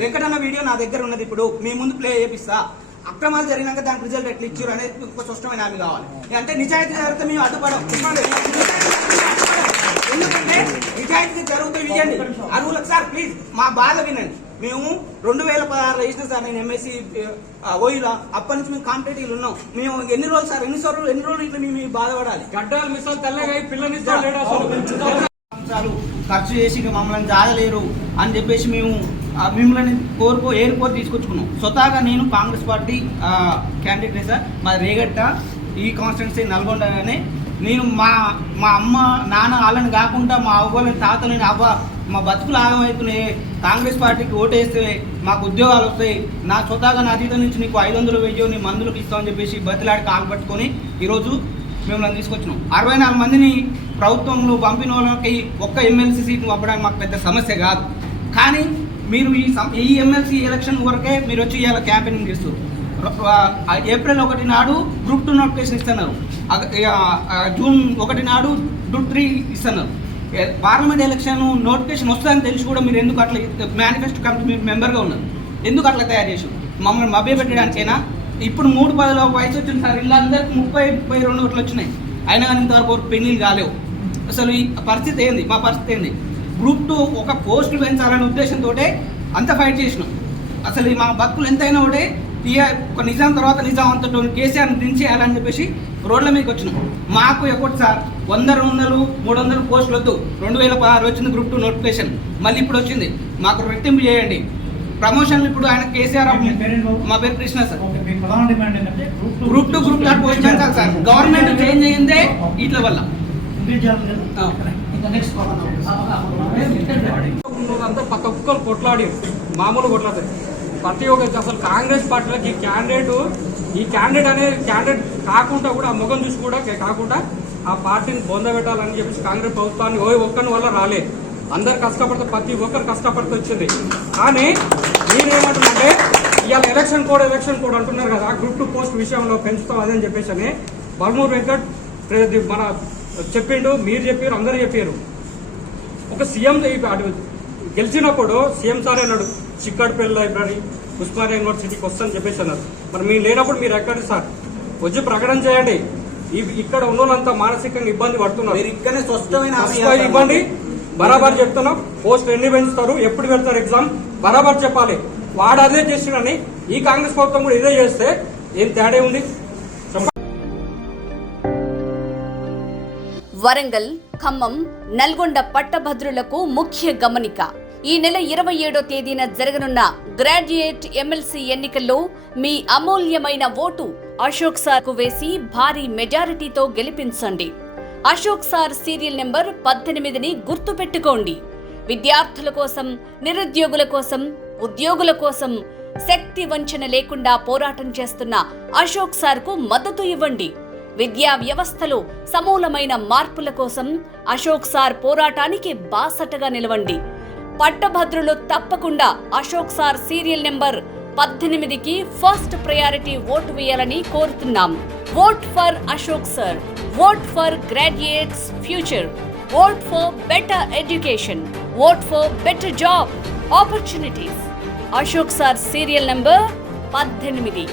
Venkatanna video నా దగ్గర ఉన్నది ఇప్పుడు. మీ ముందు ప్లే చేపిస్తా. అక్రమాలు జరిగినాక దానికి రిజల్ట్ ఎట్లా ఇచ్చారు అనేది స్పష్టమైన హామీ కావాలి. అంటే నిజాయితీ జరిగితే మేము అడ్డుపడం ఎందుకంటే నిజాయితీ జరిగితే విజయండి. అరువులకు సార్ ప్లీజ్ మా బాధ వినండి. మేము రెండు వేల పదహారులో వేసిన సార్ నేను ఎంఎస్సీ ఓయిలా అప్పటి నుంచి మేము కాంపిటేటివ్ ఉన్నాం. మేము ఎన్ని రోజులు సార్ ఎన్ని సార్లు ఎన్ని రోజులు ఇట్లా మేము బాధపడాలి? గడ్డాలు మిసాలు తెల్లగా లక్షలు ఖర్చు చేసి మమ్మల్ని జాగలేరు అని చెప్పేసి మేము ఆ, మిమ్మల్ని కోరుకో ఎయిర్పోర్ట్ తీసుకొచ్చుకున్నాం. స్వతహాగా నేను కాంగ్రెస్ పార్టీ క్యాండిడేట్ సార్. మా రేగట్ట ఈ కాన్స్టిట్యున్సీ నల్గొండగానే నేను మా మా అమ్మ నాన్న వాళ్ళని కాకుండా మా అవ్వాలని తాతలని అవ్వ మా బతుకులు ఆగమవుతున్నాయి కాంగ్రెస్ పార్టీకి ఓటేస్తే మాకు ఉద్యోగాలు వస్తాయి. నా స్వతహాగా నా జీతం నుంచి నీకు ఐదు వందలు వెయ్యో నీ మందులకు ఇస్తామని చెప్పేసి బతిలాడి కాలు పట్టుకొని ఈరోజు మిమ్మల్ని తీసుకొచ్చినాం. అరవై నాలుగు మందిని ప్రభుత్వంలో పంపిన వాళ్ళకి ఒక్క ఎమ్మెల్సీ సీట్ పంపడానికి మాకు పెద్ద సమస్య కాదు. కానీ మీరు ఈ సం- ఈ ఎమ్మెల్సీ ఎలక్షన్ వరకే మీరు వచ్చి ఇవాళ క్యాంపెయినింగ్ చేస్తారు ఏప్రిల్ ఒకటి నాడు గ్రూప్ టూ నోటిఫికేషన్ ఇస్తున్నారు. జూన్ ఒకటి నాడు గ్రూప్ త్రీ ఇస్తున్నారు. పార్లమెంట్ ఎలక్షన్ నోటిఫికేషన్ వస్తుందని తెలిసి కూడా మీరు ఎందుకు అట్లా మేనిఫెస్టో కమిటీ మీరు మెంబర్గా ఉన్నారు? ఎందుకు అట్లా తయారు చేసారు మమ్మల్ని మభ్య పెట్టడానికైనా? ఇప్పుడు మూడు పదిలో వయసు వచ్చింది సార్ వీళ్ళందరికీ ముప్పై ముప్పై రెండు ఒకటి వచ్చినాయి. అయినా కానీ ఇంతవరకు ఒక కాలేవు. అసలు ఈ పరిస్థితి ఏంది? మా పరిస్థితి ఏంది? గ్రూప్ టూ ఒక పోస్టులు పెంచాలనే ఉద్దేశంతో అంత ఫైట్ చేసినాం. అసలు ఈ మా భక్తులు ఎంతైనా ఒకటే ఇక ఒక నిజాం తర్వాత నిజాం అంతటో కేసీఆర్ని దించేయాలని చెప్పేసి రోడ్ల మీదకి వచ్చినాం. మాకు ఎప్పుడు సార్ వంద రెండు వందలు మూడు వందలు పోస్టులు వద్దు. రెండు వేల పదహారు వచ్చింది గ్రూప్ టూ నోటిఫికేషన్ మళ్ళీ ఇప్పుడు వచ్చింది. మాకు రెట్టింపు చేయండి. ప్రమోషన్లు ఇప్పుడు ఆయన కేసీఆర్ మీ పేరు Krishna sir. Group two group third post పెంచాలి సార్. గవర్నమెంట్ చేంజ్ అయ్యిందే ఇట్ల వల్ల. ప్రతి ఒక్కరు కొట్లాడి మామూలు కొట్లాడతారు. ప్రతి ఒక్క అసలు కాంగ్రెస్ పార్టీలోకి ఈ క్యాండిడేట్ ఈ క్యాండిడేట్ అనేది క్యాండిడేట్ కాకుండా కూడా ఆ ముఖం చూసి కూడా కాకుండా ఆ పార్టీని బొంద పెట్టాలని చెప్పేసి కాంగ్రెస్ ప్రభుత్వాన్ని ఓ ఒక్కని వల్ల రాలేదు అందరు కష్టపడితే ప్రతి ఒక్కరు కష్టపడితే వచ్చింది. కానీ మీరేమంటున్నారంటే ఇవాళ ఎలక్షన్ కోడ్ ఎలక్షన్ కోడ్ అంటున్నారు కదా గ్రూప్ టూ పోస్ట్ విషయంలో పెంచుతాం అదని చెప్పేసి అని. బల్మూర్ వెంకట్ మన చెప్పిండు మీరు చెప్పారు అందరు చెప్పారు ఒక సీఎం గెలిచినప్పుడు సీఎం సార్ అన్నాడు చిక్కడపల్లి లైబ్రరీ ఉస్మానియా యూనివర్సిటీకి వస్తుందని చెప్పేసి అన్నారు. మరి మీరు లేనప్పుడు మీరు ఎక్కడ సార్? వచ్చి ప్రకటన చేయండి. ఇక్కడ ఉన్న వాళ్ళంతా మానసికంగా ఇబ్బంది పడుతున్నారు. ఇవ్వండి. బరాబర్ చెప్తున్నాం. పోస్ట్ ఎన్ని పెంచుతారు? ఎప్పుడు పెడతారు ఎగ్జామ్? బరాబర్ చెప్పాలి. వాడు అదే చేసినని ఈ కాంగ్రెస్ ప్రభుత్వం కూడా ఇదే చేస్తే ఏం తేడా ఉంది వరంగల్ ఖమ్మం నల్గొండ పట్టభద్రులకు ముఖ్య గమనిక. ఈ నెల ఇరవై ఏడో తేదీన జరగనున్న గ్రాడ్యుయేట్ ఎమ్మెల్సీ ఎన్నికల్లో మీ అమూల్యమైన ఓటు అశోక్ సార్కు వేసి భారీ మెజారిటీతో గెలిపించండి. అశోక్ సార్ సీరియల్ నెంబర్ పద్దెనిమిదిని గుర్తుపెట్టుకోండి. విద్యార్థుల కోసం నిరుద్యోగుల కోసం ఉద్యోగుల కోసం శక్తి వంచన లేకుండా పోరాటం చేస్తున్న అశోక్ సార్కు మద్దతు ఇవ్వండి. విద్యా వ్యవస్థలో సమూలమైన మార్పుల కోసం అశోక్ సార్ పోరాటానికి బాసటగా నిలవండి. పట్టభద్రులు తప్పకుండా అశోక్ సార్ సీరియల్ నెంబర్ పద్దెనిమిదికి ఫస్ట్ ప్రయారిటీ ఓటు వేయాలని కోరుతున్నాం. Vote for Ashok sir. Vote for graduates future. Vote for better education. Vote for better job opportunities. Ashok sir serial number పద్దెనిమిది.